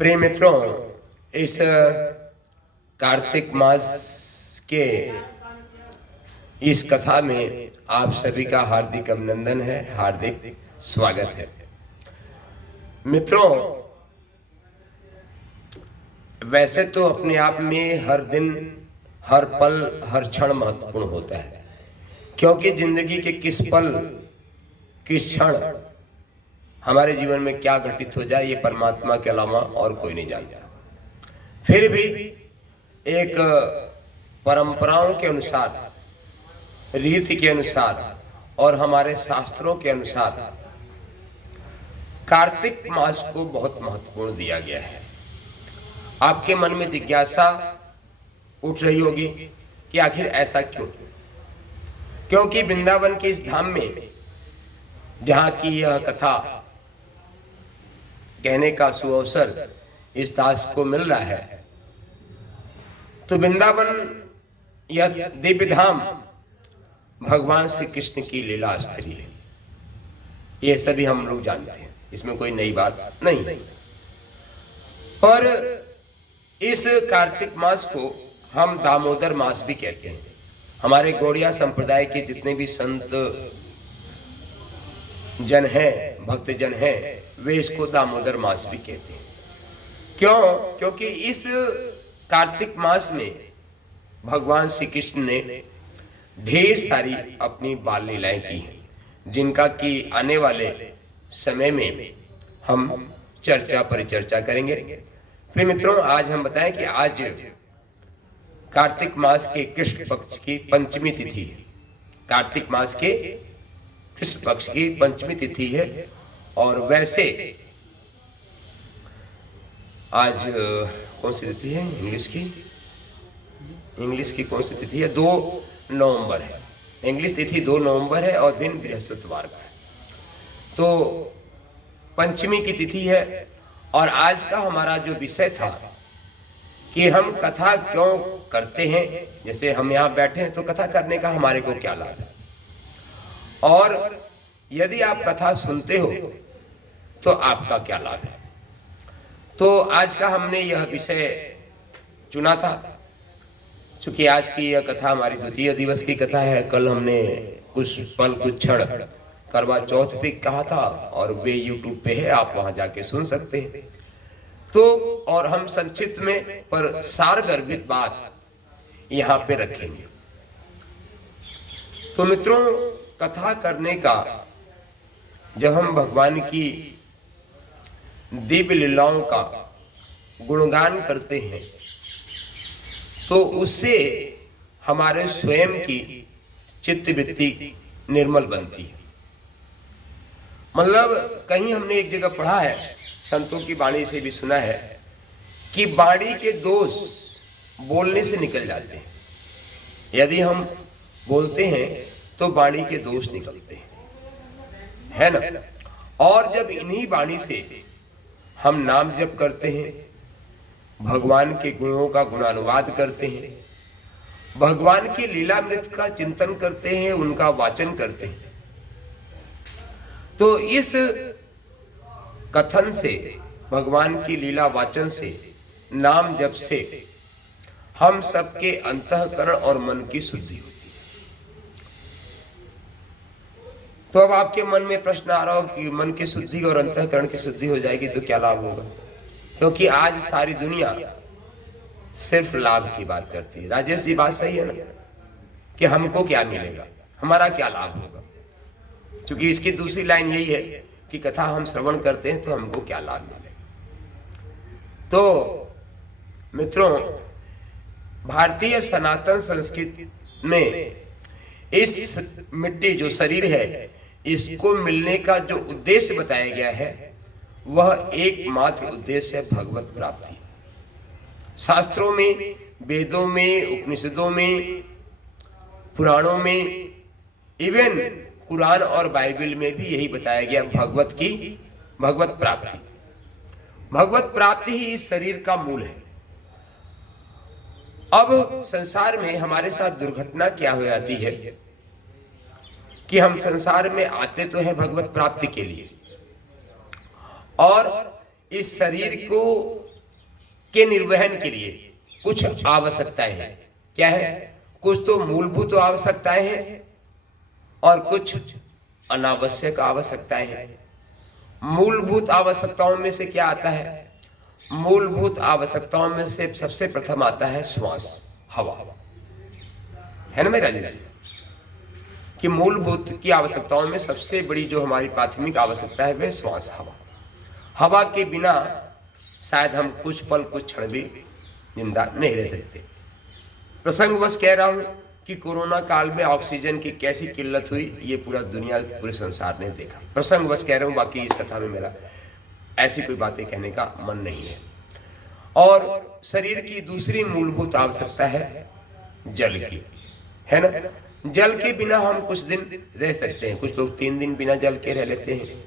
प्रिय मित्रों, इस कार्तिक मास के इस कथा में आप सभी का हार्दिक अभिनंदन है, हार्दिक स्वागत है। मित्रों, वैसे तो अपने आप में हर दिन, हर पल, हर क्षण महत्वपूर्ण होता है, क्योंकि जिंदगी के किस पल, किस क्षण हमारे जीवन में क्या घटित हो जाए ये परमात्मा के अलावा और कोई नहीं जानता। फिर भी एक परंपराओं के अनुसार, रीति के अनुसार और हमारे शास्त्रों के अनुसार कार्तिक मास को बहुत महत्वपूर्ण दिया गया है। आपके मन में जिज्ञासा उठ रही होगी कि आखिर ऐसा क्यों? क्योंकि वृंदावन के इस धाम में जहाँ की यह कथा कहने का सुअवसर इस दास को मिल रहा है, तो वृंदावन यह दिव्य धाम भगवान श्री कृष्ण की लीला स्थली है। ये सभी हम लोग जानते हैं, इसमें कोई नई बात नहीं है। पर इस कार्तिक मास को हम दामोदर मास भी कहते हैं। हमारे गौड़िया संप्रदाय के जितने भी संत जन हैं, भक्त जन हैं, वे इसको दामोदर मास भी कहते हैं। क्यों? क्योंकि इस कार्तिक मास में भगवान श्री कृष्ण ने ढेर सारी अपनी बाल लीलाएं की हैं, जिनका कि आने वाले समय में हम चर्चा परिचर्चा करेंगे। प्रिय मित्रों, आज हम बताएं कि आज कार्तिक मास के कृष्ण पक्ष की पंचमी तिथि है। कार्तिक मास के कृष्ण पक्ष की पंचमी तिथि है। और वैसे आज कौन सी तिथि है? इंग्लिश की कौन सी तिथि है? 2 नवंबर है। इंग्लिश तिथि 2 नवंबर है और दिन बृहस्पतिवार का है। तो पंचमी की तिथि है। और आज का हमारा जो विषय था कि हम कथा क्यों करते हैं, जैसे हम यहाँ बैठे हैं तो कथा करने का हमारे को क्या लाभ है, और यदि आप कथा सुनते हो तो आपका क्या लाभ है। तो आज का हमने यह विषय चुना था, क्योंकि आज की यह कथा हमारी द्वितीय दिवस की कथा है। कल हमने कुछ पल, कुछ क्षण करवा चौथ पे कहा था और वे YouTube पे है, आप वहां जाके सुन सकते हैं। तो और हम संक्षिप्त में पर सार गर्भित बात यहाँ पे रखेंगे। तो मित्रों, कथा करने का, जब हम भगवान की दिव्य लीलाओं का गुणगान करते हैं तो उससे हमारे स्वयं की चित्तवृत्ति निर्मल बनती है। मतलब कहीं हमने एक जगह पढ़ा है, संतों की वाणी से भी सुना है कि वाणी के दोष बोलने से निकल जाते हैं। यदि हम बोलते हैं तो वाणी के दोष निकलते हैं, है ना। और जब इन्हीं वाणी से हम नाम जप करते हैं, भगवान के गुणों का गुणानुवाद करते हैं, भगवान की लीलामृत का चिंतन करते हैं, उनका वाचन करते हैं, तो इस कथन से, भगवान की लीला वाचन से, नाम जप से हम सबके अंतःकरण और मन की शुद्धि होती है। तो अब आपके मन में प्रश्न आ रहा हो कि मन की शुद्धि और अंतःकरण की शुद्धि हो जाएगी तो क्या लाभ होगा? क्योंकि आज सारी दुनिया सिर्फ लाभ की बात करती है। राजेश जी, बात सही है ना, कि हमको क्या मिलेगा, हमारा क्या लाभ होगा। क्योंकि इसकी दूसरी लाइन यही है कि कथा हम श्रवण करते हैं तो हमको क्या लाभ मिलेगा। तो मित्रों, भारतीय सनातन संस्कृति में इस मिट्टी जो शरीर है, इसको मिलने का जो उद्देश्य बताया गया है वह एकमात्र उद्देश्य है भगवत प्राप्ति। शास्त्रों में, वेदों में, उपनिषदों में, पुराणों में, इवन कुरान और बाइबल में भी यही बताया गया, भगवत प्राप्ति। भगवत प्राप्ति ही इस शरीर का मूल है। अब संसार में हमारे साथ दुर्घटना क्या हो जाती है कि हम संसार में आते तो हैं भगवत प्राप्ति के लिए, और इस शरीर को के निर्वहन के लिए कुछ आवश्यकताएं हैं। क्या है? कुछ तो मूलभूत आवश्यकताएं हैं और कुछ अनावश्यक आवश्यकताएं हैं। मूलभूत आवश्यकताओं में से क्या आता है? मूलभूत आवश्यकताओं में से सबसे प्रथम आता है श्वास, हवा, है ना मेरा जी? कि मूलभूत की आवश्यकताओं में सबसे बड़ी जो हमारी प्राथमिक आवश्यकता है वह श्वास, हवा। हवा के बिना शायद हम कुछ पल कुछ क्षण भी जिंदा नहीं रह सकते। प्रसंगवश कह रहा हूं कि कोरोना काल में ऑक्सीजन की कैसी किल्लत हुई ये पूरा दुनिया, पूरे संसार ने देखा। प्रसंगवश कह रहा हूं, बाकी इस कथा में मेरा ऐसी कोई बातें कहने का मन नहीं है। और शरीर की दूसरी मूलभूत आवश्यकता है जल की, है ना? जल के बिना हम कुछ दिन रह सकते हैं। कुछ लोग 3 दिन बिना जल के रह लेते हैं।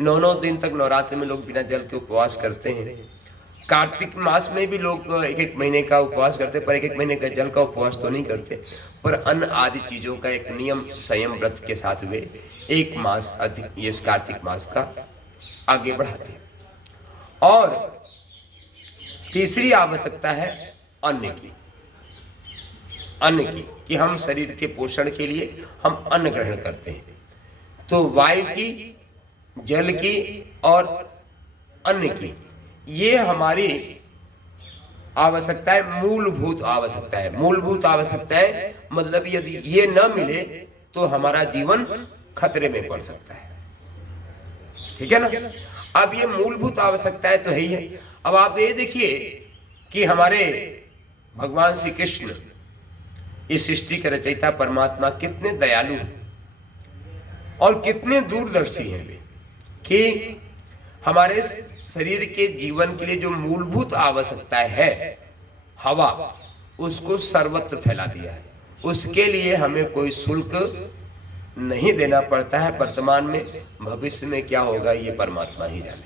9 दिन तक नवरात्र में लोग बिना जल के उपवास करते हैं। कार्तिक मास में भी लोग 1 महीने का उपवास करते, पर 1 महीने का जल का उपवास तो नहीं करते, पर अन्न आदि चीजों का एक नियम संयम व्रत के साथ वे 1 मास अधिक ये कार्तिक मास का आगे बढ़ाते हैं। और तीसरी आवश्यकता है अन्न की। अन्न की कि हम शरीर के पोषण के लिए हम अन्न ग्रहण करते हैं। तो वायु की, जल की और अन्न की, ये हमारी आवश्यकताएं मूलभूत आवश्यकता है। मूलभूत आवश्यकताएं मतलब यदि ये न मिले तो हमारा जीवन खतरे में पड़ सकता है। ठीक है ना? अब ये मूलभूत आवश्यकताएं तो है ही है। अब आप ये देखिए कि हमारे भगवान श्री कृष्ण, इस सृष्टि के रचयिता परमात्मा, कितने दयालु और कितने दूरदर्शी हैं वे, कि हमारे शरीर के जीवन के लिए जो मूलभूत आवश्यकता है हवा, उसको सर्वत्र फैला दिया है। उसके लिए हमें कोई शुल्क नहीं देना पड़ता है। वर्तमान में, भविष्य में क्या होगा ये परमात्मा ही जाने।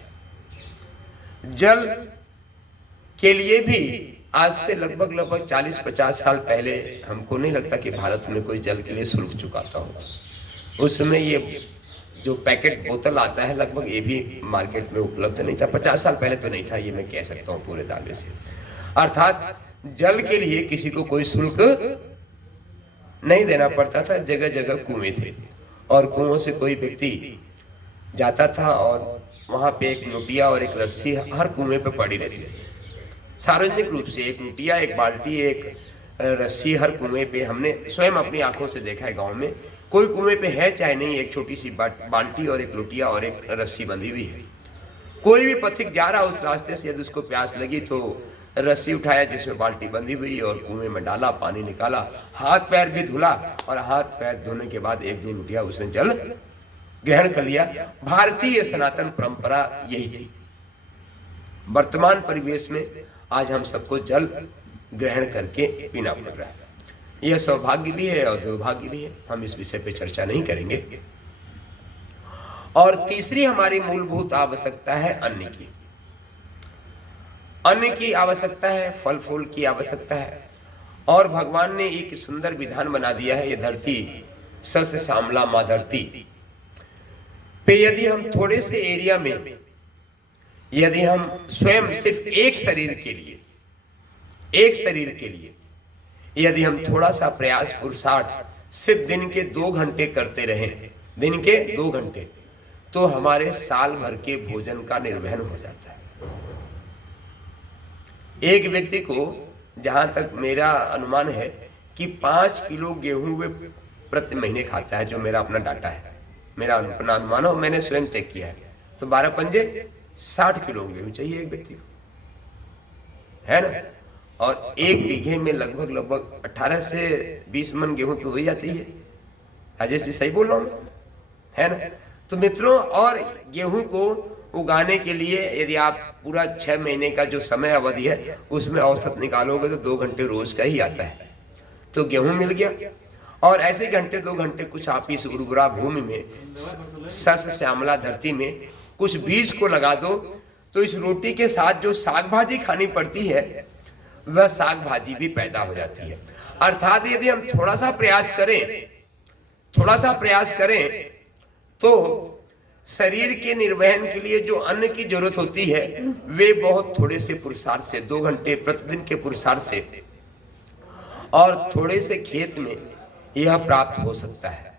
जल के लिए भी आज से लगभग 40-50 साल पहले हमको नहीं लगता कि भारत में कोई जल के लिए शुल्क चुकाता होगा। उस समय ये जो पैकेट बोतल आता है लगभग ये भी मार्केट में उपलब्ध नहीं था। 50 साल पहले तो नहीं था, ये मैं कह सकता हूँ पूरे दावे से। अर्थात जल के लिए किसी को कोई शुल्क नहीं देना पड़ता था। जगह जगह कुएं थे और कुओं से कोई व्यक्ति जाता था और वहाँ पे एक लुटिया और एक रस्सी हर कुएं पे पड़ी रहती थी। सार्वजनिक रूप से एक लुटिया, एक बाल्टी, एक रस्सी हर कुएं पे। हमने स्वयं अपनी आंखों से देखा है। गांव में कोई कुएं पे है चाहे नहीं, एक छोटी सी बाल्टी और एक लुटिया और एक रस्सी बंधी हुई है। कोई भी पथिक जा रहा उस रास्ते से, यदि उसको प्यास लगी तो रस्सी उठाया जिसमें बाल्टी बंधी हुई और कुएं में डाला, पानी निकाला, हाथ पैर भी धुला और हाथ पैर धोने के बाद 1-2 लुटिया उसने जल ग्रहण कर लिया। भारतीय सनातन परंपरा यही थी। वर्तमान परिवेश में आज हम सबको जल ग्रहण करके पीना पड़ रहा है। यह सौभाग्य भी है और दुर्भाग्य भी है। हम इस विषय पे चर्चा नहीं करेंगे। और तीसरी हमारी मूलभूत आवश्यकता है अन्न की। अन्न की आवश्यकता है, फल फूल की आवश्यकता है। और भगवान ने एक सुंदर विधान बना दिया है। ये धरती सस्य श्यामला माँ धरती पे यदि हम थोड़े से एरिया में, यदि हम स्वयं सिर्फ एक शरीर के लिए यदि हम थोड़ा सा प्रयास पुरुषार्थ सिर्फ दिन के 2 घंटे करते रहें, दिन के 2 घंटे, तो हमारे साल भर के भोजन का निर्वहन हो जाता है। एक व्यक्ति को, जहां तक मेरा अनुमान है, कि 5 किलो गेहूं वे प्रति महीने खाता है। जो मेरा अपना डाटा है, मेरा अपना अनुमान हो, मैंने स्वयं चेक किया है। तो 12 पंजे 60 किलो गेहूं चाहिए एक व्यक्ति को, है ना? और 1 बीघे में लगभग 18 से 20 मन गेहूं तो हो ही जाती है। राजेश जी सही बोल रहा हूं मैं, है ना? तो मित्रों, और गेहूं को उगाने के लिए यदि आप पूरा 6 महीने का जो समय अवधि है उसमें औसत निकालोगे तो 2 घंटे रोज का ही आता है। तो गेहूं मिल गया। और ऐसे घंटे 2 घंटे कुछ आप इस उर्वरा भूमि में, सस्य श्यामला धरती में कुछ बीज को लगा दो, तो इस रोटी के साथ जो साग भाजी खानी पड़ती है वह साग भाजी भी पैदा हो जाती है। अर्थात यदि हम थोड़ा सा प्रयास करें तो शरीर के निर्वहन के लिए जो अन्न की जरूरत होती है वे बहुत थोड़े से पुरुषार्थ से, 2 घंटे प्रतिदिन के पुरुषार्थ से और थोड़े से खेत में यह प्राप्त हो सकता है।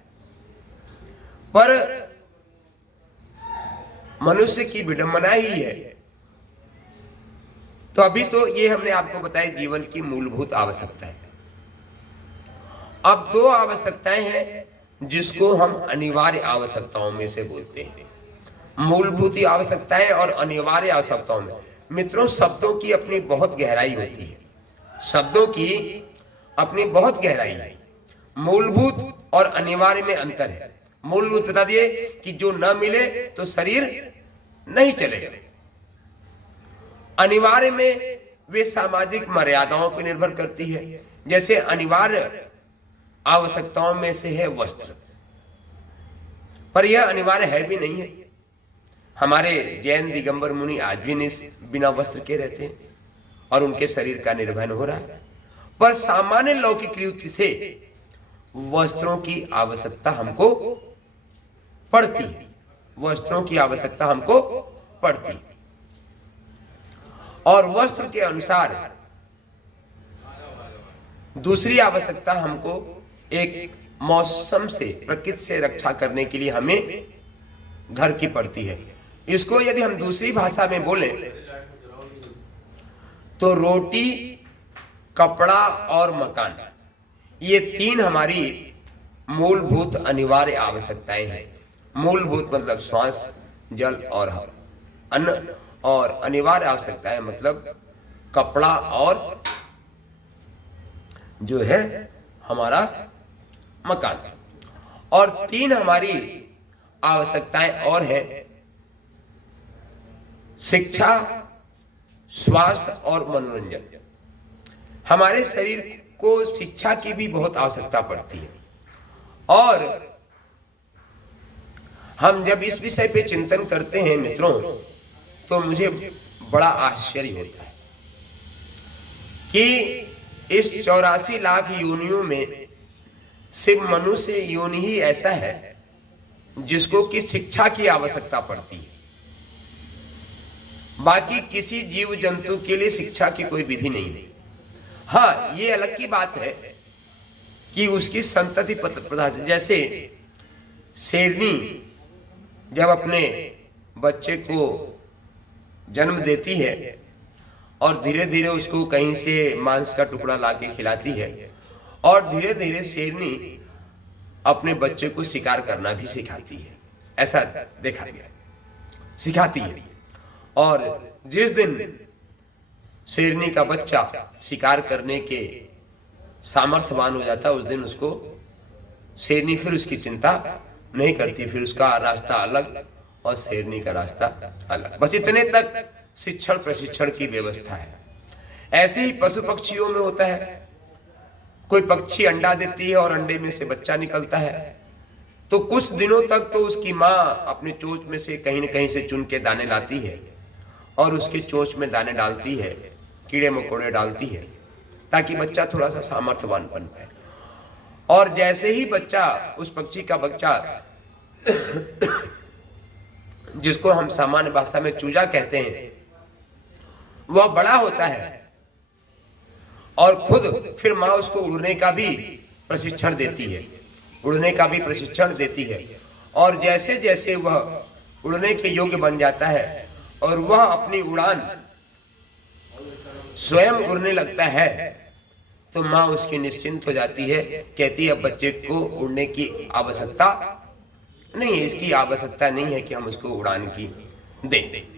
पर मनुष्य की विडंबना ही है। तो अभी तो ये हमने आपको बताया जीवन की मूलभूत आवश्यकताएं। अब 2 आवश्यकताएं हैं जिसको हम अनिवार्य आवश्यकताओं में से बोलते हैं, मूलभूत आवश्यकताएं और अनिवार्य आवश्यकताओं में। मित्रों, शब्दों की अपनी बहुत गहराई होती है, शब्दों की अपनी बहुत गहराई है। मूलभूत और अनिवार्य में अंतर है। मूलभूत बता दिए कि जो न मिले तो शरीर नहीं चलेगा। अनिवार्य में वे सामाजिक मर्यादाओं पर निर्भर करती है। जैसे अनिवार्य आवश्यकताओं में से है वस्त्र, पर यह अनिवार्य है भी नहीं है। हमारे जैन दिगंबर मुनि आज भी बिना वस्त्र के रहते हैं और उनके शरीर का निर्वहन हो रहा है। पर सामान्य लौकिक रीति से वस्त्रों की आवश्यकता हमको पड़ती है, वस्त्रों की आवश्यकता हमको पड़ती है। और वस्त्र के अनुसार दूसरी आवश्यकता हमको एक मौसम से, प्रकृति से रक्षा करने के लिए हमें घर की पड़ती है। इसको यदि हम दूसरी भाषा में बोलें तो रोटी, कपड़ा और मकान, ये 3 हमारी मूलभूत अनिवार्य आवश्यकताएं हैं। मूलभूत मतलब श्वास, जल और अन्न, और अनिवार्य आवश्यकताएं मतलब कपड़ा और जो है हमारा मकान। और 3 हमारी आवश्यकताएं और हैं, शिक्षा, स्वास्थ्य और मनोरंजन। हमारे शरीर को शिक्षा की भी बहुत आवश्यकता पड़ती है। और हम जब इस विषय पे चिंतन करते हैं मित्रों, तो मुझे बड़ा आश्चर्य होता है कि इस 84 लाख योनियों में सिर्फ मनुष्य योनि ही ऐसा है जिसको कि शिक्षा की आवश्यकता पड़ती है। बाकी किसी जीव जंतु के लिए शिक्षा की कोई विधि नहीं है। हाँ, ये अलग की बात है कि उसकी संतति प्रथा से, जैसे शेरनी जब अपने बच्चे को जन्म देती है और धीरे धीरे उसको कहीं से मांस का टुकड़ा लाके खिलाती है, और धीरे धीरे शेरनी अपने बच्चे को शिकार करना भी सिखाती है, ऐसा देखा गया, सिखाती है। और जिस दिन शेरनी का बच्चा शिकार करने के सामर्थ्यवान हो जाता है, उस दिन उसको शेरनी फिर उसकी चिंता नहीं करती, फिर उसका रास्ता अलग और शेरनी का रास्ता अलग। बस इतने तक शिक्षण प्रशिक्षण की व्यवस्था है। ऐसे ही पशु पक्षियों में होता है। कोई पक्षी अंडा देती है और अंडे में से बच्चा निकलता है, तो कुछ दिनों तक तो उसकी माँ अपने चोंच में से कहीं न कहीं से चुन के दाने लाती है और उसके चोंच में दाने डालती है, कीड़े मकोड़े डालती है, ताकि बच्चा थोड़ा सा सामर्थ्यवान बन पाए। और जैसे ही बच्चा, उस पक्षी का बच्चा जिसको हम सामान्य भाषा में चूजा कहते हैं, वह बड़ा होता है और खुद फिर माँ उसको उड़ने का भी प्रशिक्षण देती है, उड़ने का भी प्रशिक्षण देती है। और जैसे जैसे वह उड़ने के योग्य बन जाता है और वह अपनी उड़ान स्वयं उड़ने लगता है, तो माँ उसकी निश्चिंत हो जाती है, कहती है अब बच्चे को उड़ने की आवश्यकता नहीं है, इसकी आवश्यकता नहीं है कि हम उसको उड़ान की दें।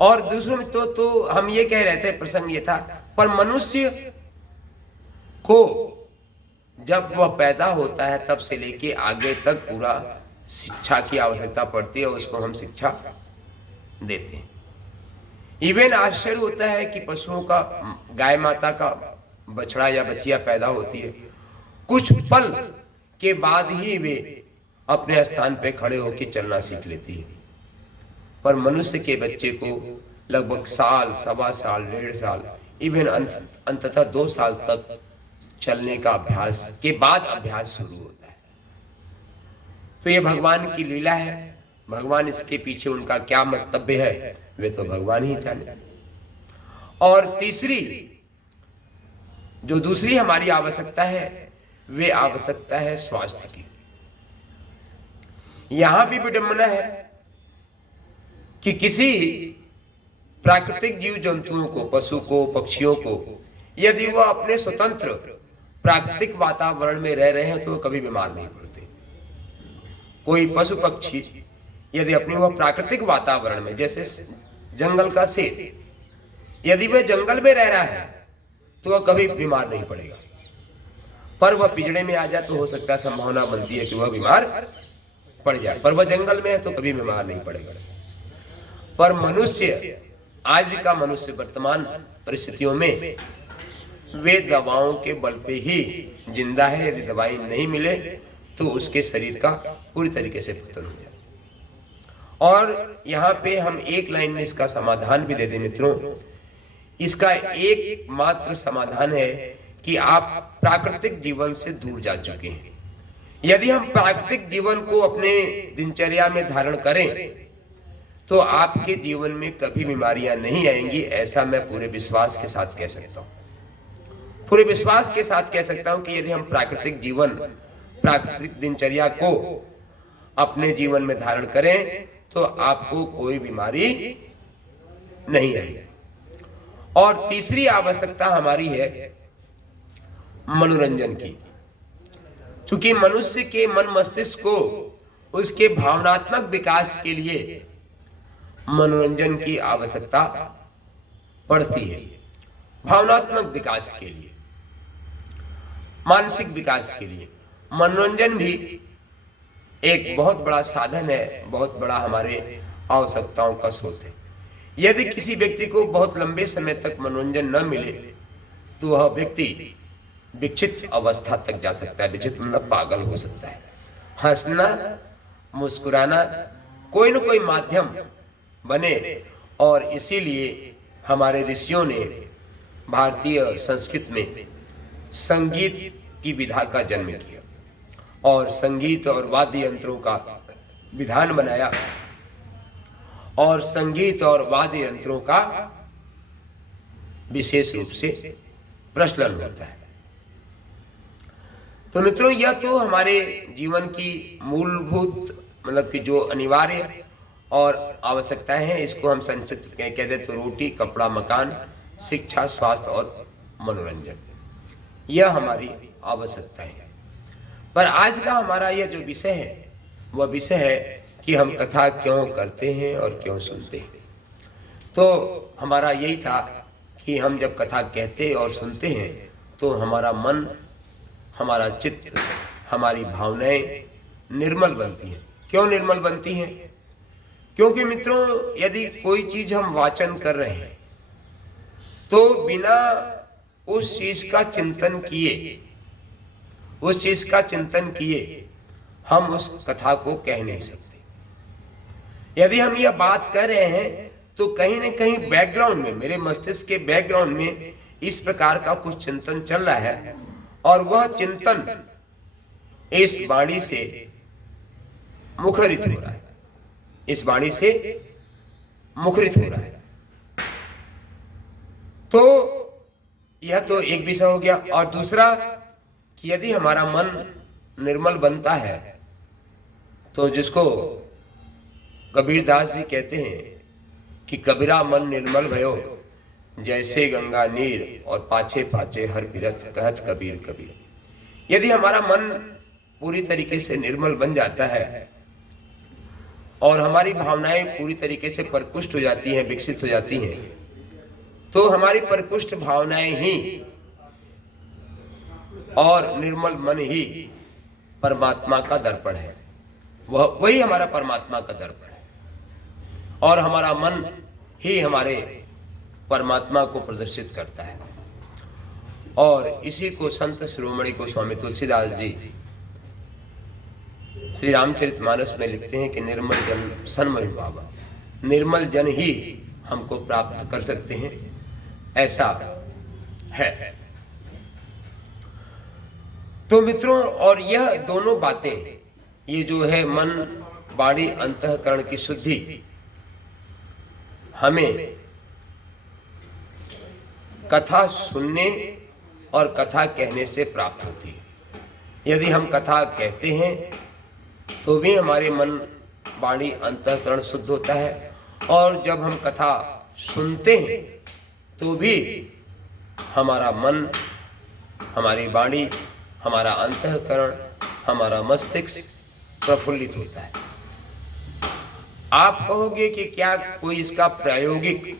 और दूसरों में तो हम ये कह रहे थे, प्रसंग ये था, पर मनुष्य को जब वह पैदा होता है तब से लेके आगे तक पूरा शिक्षा की आवश्यकता पड़ती है, उसको हम शिक्षा देते हैं। इवन आश्चर्य होता है कि पशुओं का, गाय माता का बछड़ा या बछिया पैदा होती है, कुछ पल के बाद ही वे अपने स्थान पे खड़े होकर चलना सीख लेती है। पर मनुष्य के बच्चे को लगभग साल, 1.25 साल, 1.5 साल, इवन अंततः 2 साल तक चलने का अभ्यास के बाद अभ्यास शुरू होता है। तो ये भगवान की लीला है। भगवान इसके पीछे उनका क्या मंतव्य है वे तो भगवान ही जाने। और दूसरी हमारी आवश्यकता है वे आवश्यकता है स्वास्थ्य की। यहां भी विडंबना है कि किसी प्राकृतिक जीव जंतुओं को, पशु को, पक्षियों को यदि वह अपने स्वतंत्र प्राकृतिक वातावरण में रह रहे हैं तो कभी बीमार नहीं पड़ते। कोई पशु पक्षी यदि अपने वह प्राकृतिक वातावरण में, जैसे जंगल का शेर, यदि वह जंगल में रह रहा है तो वह कभी बीमार नहीं पड़ेगा। पर वह पिंजड़े में आ जाए तो हो सकता है, संभावना बनती है कि वह बीमार पड़ जाए, पर वह जंगल में है तो कभी बीमार नहीं पड़ेगा। पर मनुष्य, आज का मनुष्य वर्तमान परिस्थितियों में वे दवाओं के बल पे ही जिंदा है। यदि दवाई नहीं मिले तो उसके शरीर का पूरी तरीके से पतन हो जाए। और यहाँ पे हम एक लाइन में इसका समाधान भी दे दें मित्रों। इसका एकमात्र समाधान है कि आप प्राकृतिक जीवन से दूर जा चुके हैं। यदि हम प्राकृतिक जीवन को अपने दिनचर्या में धारण करें तो आपके जीवन में कभी बीमारियां नहीं आएंगी, ऐसा मैं पूरे विश्वास के साथ कह सकता हूं। पूरे विश्वास के साथ कह सकता हूं कि यदि हम प्राकृतिक जीवन, प्राकृतिक दिनचर्या को अपने जीवन में धारण करें तो आपको कोई बीमारी नहीं आएगी। और तीसरी आवश्यकता हमारी है मनोरंजन की। क्योंकि मनुष्य के मन मस्तिष्क को उसके भावनात्मक विकास के लिए मनोरंजन की आवश्यकता पड़ती है। भावनात्मक विकास के लिए, मानसिक विकास के लिए मनोरंजन भी एक बहुत बड़ा साधन है, बहुत बड़ा हमारे आवश्यकताओं का स्रोत है। यदि किसी व्यक्ति को बहुत लंबे समय तक मनोरंजन न मिले तो वह व्यक्ति विक्षिप्त अवस्था तक जा सकता है। विक्षिप्त मतलब पागल हो सकता है। हंसना, मुस्कुराना कोई न कोई माध्यम बने। और इसीलिए हमारे ऋषियों ने भारतीय संस्कृत में संगीत की विधा का जन्म किया और संगीत और वाद्य यंत्रों का विधान बनाया। और संगीत और वाद्य यंत्रों का विशेष रूप से प्रचलन होता है। तो मित्रों, यह तो हमारे जीवन की मूलभूत, मतलब कि जो अनिवार्य और आवश्यकताएं हैं, इसको हम संक्षिप्त कह दे तो रोटी, कपड़ा, मकान, शिक्षा, स्वास्थ्य और मनोरंजन, यह हमारी आवश्यकताएं हैं। पर आज का हमारा यह जो विषय है वह विषय है कि हम कथा क्यों करते हैं और क्यों सुनते हैं। तो हमारा यही था कि हम जब कथा कहते और सुनते हैं तो हमारा मन, हमारा चित्त, हमारी भावनाएं निर्मल बनती हैं। क्यों निर्मल बनती हैं? क्योंकि मित्रों, यदि कोई चीज हम वाचन कर रहे हैं तो बिना उस चीज का चिंतन किए हम उस कथा को कह नहीं सकते। यदि हम यह बात कर रहे हैं तो कहीं न कहीं बैकग्राउंड में, मेरे मस्तिष्क के बैकग्राउंड में इस प्रकार का कुछ चिंतन चल रहा है और वह चिंतन इस वाणी से मुखरित हो रहा है, इस वाणी से मुखरित हो रहा है। तो यह तो एक विषय हो गया। और दूसरा कि यदि हमारा मन निर्मल बनता है तो जिसको कबीरदास जी कहते हैं कि कबीरा मन निर्मल भयो जैसे गंगा नीर और पाछे पाछे हर बिरत कहत कबीर कबीर। यदि हमारा मन पूरी तरीके से निर्मल बन जाता है और हमारी भावनाएं पूरी तरीके से परिपुष्ट हो जाती हैं, विकसित हो जाती हैं, तो हमारी परिपुष्ट भावनाएं ही और निर्मल मन ही परमात्मा का दर्पण है। वही हमारा परमात्मा का दर्पण है और हमारा मन ही हमारे परमात्मा को प्रदर्शित करता है। और इसी को संत शिरोमणि गोस्वामी तुलसीदास जी श्री रामचरितमानस में लिखते हैं कि निर्मल जन सन्मय बाबा, निर्मल जन ही हमको प्राप्त कर सकते हैं, ऐसा है। तो मित्रों, और यह दोनों बातें ये जो है मन वाणी अंतःकरण की शुद्धि हमें कथा सुनने और कथा कहने से प्राप्त होती है। यदि हम कथा कहते हैं तो भी हमारे मन वाणी अंतःकरण शुद्ध होता है, और जब हम कथा सुनते हैं तो भी हमारा मन, हमारी वाणी, हमारा अंतःकरण, हमारा मस्तिष्क प्रफुल्लित होता है। आप कहोगे कि क्या कोई इसका प्रायोगिक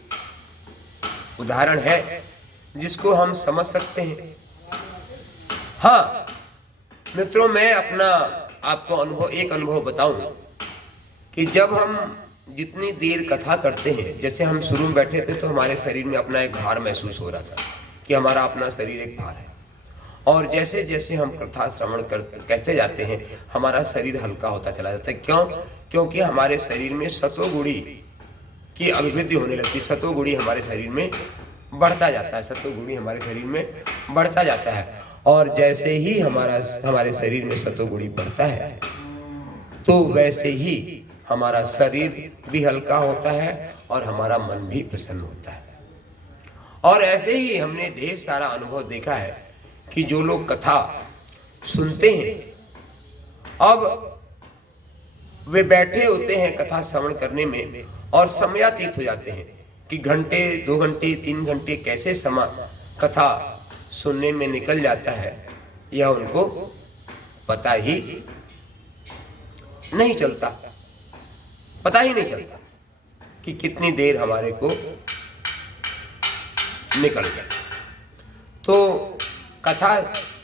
उदाहरण है जिसको हम समझ सकते हैं? हाँ मित्रों, मैं अपना आपको एक अनुभव बताऊं कि जब हम जितनी देर कथा करते हैं, जैसे हम शुरू में बैठे थे तो हमारे शरीर में अपना एक भार महसूस हो रहा था कि हमारा अपना शरीर एक भार है, और जैसे जैसे हम कथा श्रवण कहते जाते हैं हमारा शरीर हल्का होता चला जाता है। क्यों? क्योंकि हमारे शरीर में सतोगुणी की अभिवृद्धि होने लगती है। सतोगुणी हमारे शरीर में बढ़ता जाता है, सतोगुणी हमारे शरीर में बढ़ता जाता है, और जैसे ही हमारे शरीर में सतोगुणी बढ़ता है तो वैसे ही हमारा शरीर भी हल्का होता है और हमारा मन भी प्रसन्न होता है। और ऐसे ही हमने ढेर सारा अनुभव देखा है कि जो लोग कथा सुनते हैं, अब वे बैठे होते हैं कथा श्रवण करने में और समयातीत हो जाते हैं कि घंटे, 2 घंटे, 3 घंटे कैसे समय कथा सुनने में निकल जाता है, यह उनको पता ही नहीं चलता। पता ही नहीं चलता कि कितनी देर हमारे को निकल गया। तो कथा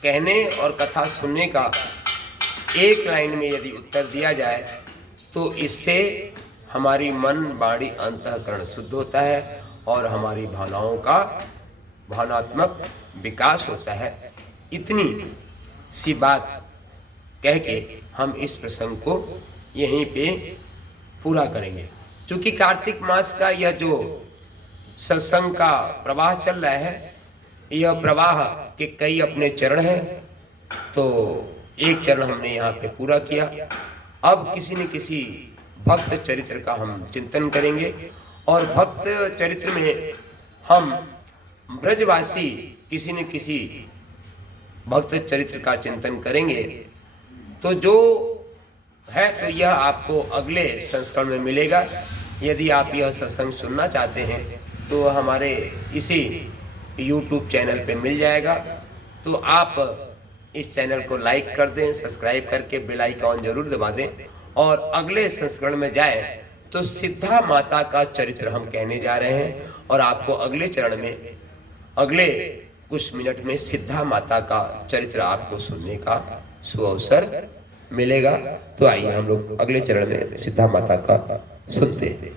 कहने और कथा सुनने का एक लाइन में यदि उत्तर दिया जाए तो इससे हमारी मन, वाणी, अंतःकरण शुद्ध होता है और हमारी भावनाओं का भावनात्मक विकास होता है। इतनी सी बात कह के हम इस प्रसंग को यहीं पे पूरा करेंगे। क्योंकि कार्तिक मास का यह जो सत्संग का प्रवाह चल रहा है, यह प्रवाह के कई अपने चरण हैं। तो एक चरण हमने यहाँ पे पूरा किया। अब किसी न किसी भक्त चरित्र का हम चिंतन करेंगे, और भक्त चरित्र में हम ब्रजवासी किसी न किसी भक्त चरित्र का चिंतन करेंगे। तो जो है तो यह आपको अगले संस्करण में मिलेगा। यदि आप यह सत्संग सुनना चाहते हैं तो हमारे इसी YouTube चैनल पे मिल जाएगा। तो आप इस चैनल को लाइक कर दें, सब्सक्राइब करके बेल आइकॉन जरूर दबा दें, और अगले संस्करण में जाएं तो सिद्धा माता का चरित्र हम कहने जा रहे हैं, और आपको अगले चरण में अगले कुछ मिनट में सिद्धा माता का चरित्र आपको सुनने का सुअवसर मिलेगा। तो आइए हम लोग अगले चरण में सिद्धा माता का सुनते हैं।